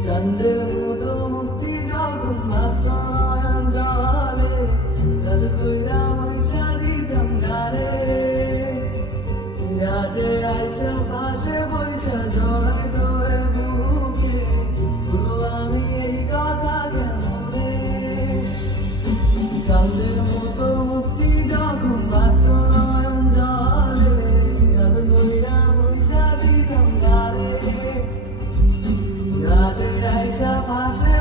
চাঁদের মতো মুক্তি যখন ভাসত নয়ন জলে, রাত কইরা মইছা দিতাম গারে। রাতে আইসা পাশে বইসা জড়াই তোরে বুকে, বলো আমি এই কথা কেমনে। চাঁদের মতো মুক্তি যখন ভাসত নয়ন জলে, রাত কইরা মইছা দিতাম গারে। রাতে আইসা পাশে